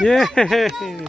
Yay!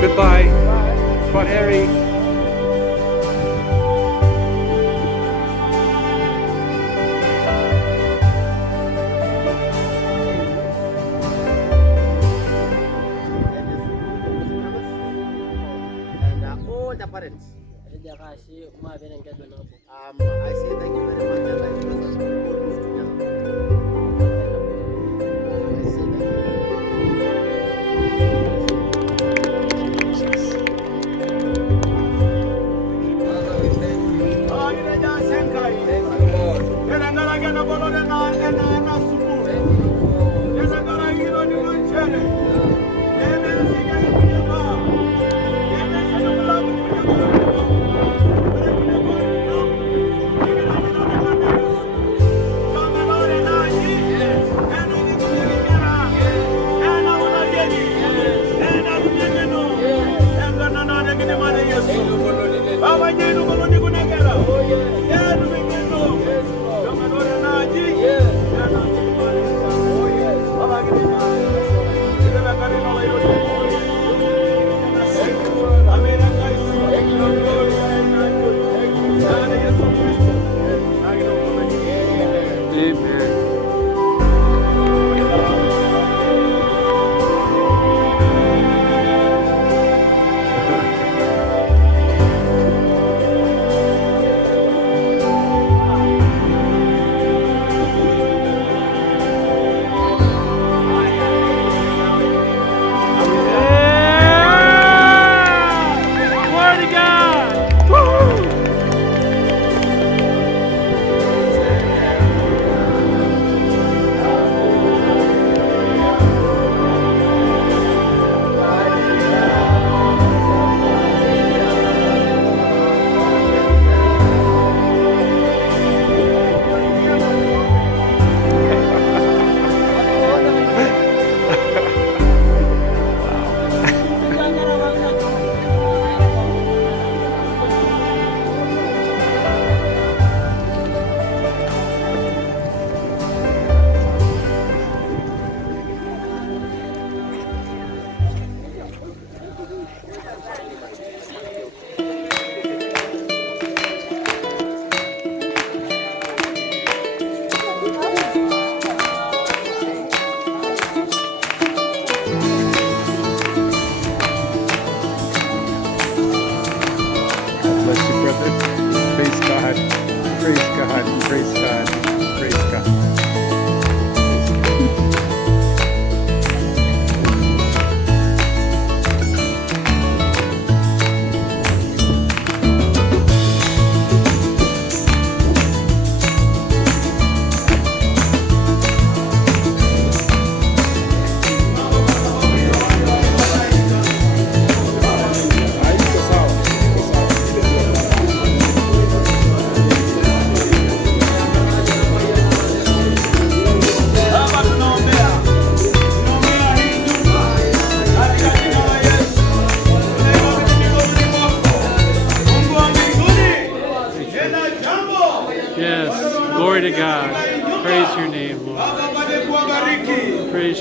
Goodbye. Goodbye, Harry. And all the parents. I say thank you very much. And thank you for almost together. I say thank you. Thank you, Lord.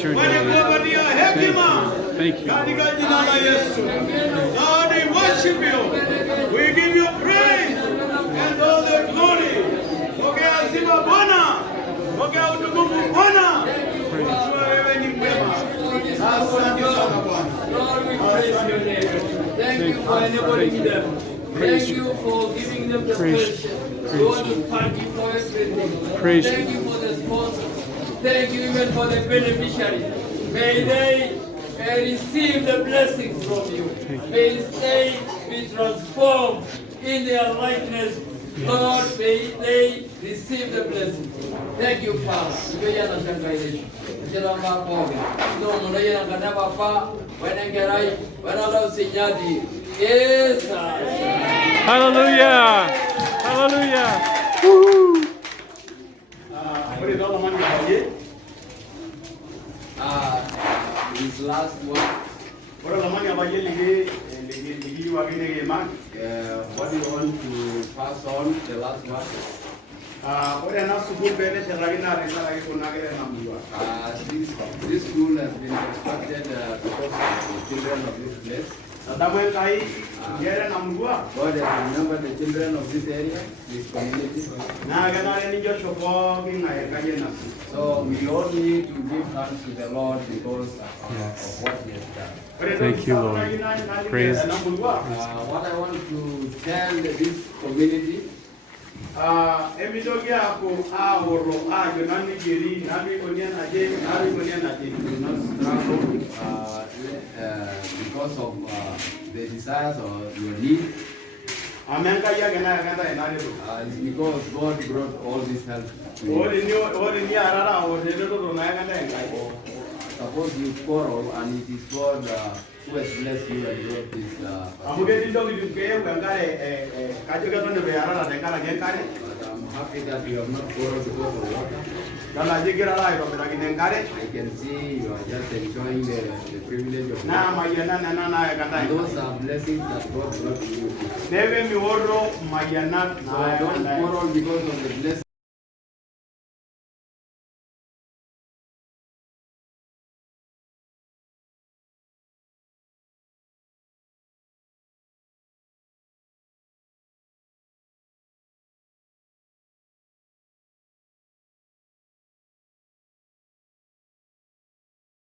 your Bwana name. kuwapatia hekima Thank you. katika jina la Yesu. Lord, we worship you. We give you praise and all the glory. Pokea sifa Bwana. Pokea utukufu Bwana. Kwa wewe ni mwema. Asante sana Bwana. Lord, we praise your name. Thank you for enabling them. Thank you for giving them the passion. Lord, we thank you for everything. Thank you for the sponsors. Thank you even for the beneficiaries. May they receive the blessings from you. May they be transformed in their likeness. Lord, may they receive the blessings. Thank you, Father. Yes, Hallelujah. Hallelujah. Woo. Pray the Lord man kaje. This last one, Pray the man kaje ligi wagine ge man. what do you want to pass on? The last one. Pray na school bene shalagi na resa lagi kona ge na mujwa. This school has been constructed because of the children of this place. Tadamu kai gere na mujwa. God has remembered the children of this area, this community. Na ge na ni jo shopo ki na kaje na. So we all need to give thanks to the Lord because of what He has done. Thank you, Lord. Praise. What I want to tell this community, Emidogi ako aworo ajo nani geri nani konyen aje nani konyen aje. do not struggle because of the desires or your need. Amenka ya gena gena enare do. It's because God brought all this help to you. Ori ni arara o de do na gena enkai. Suppose you quarrel and it is God who has blessed you and brought this. Amuge dindo ki ke ngare kajo ga tonde be arara de kala gen kare. But I'm happy that you have not quarreled because of water. Dala je gira ra ro be lagi den kare. I can see you are just enjoying the privilege of Na water. mayana na gata. And those are blessings that God brought to you. Debe mi worro mayana So don't na. quarrel because of the blessings.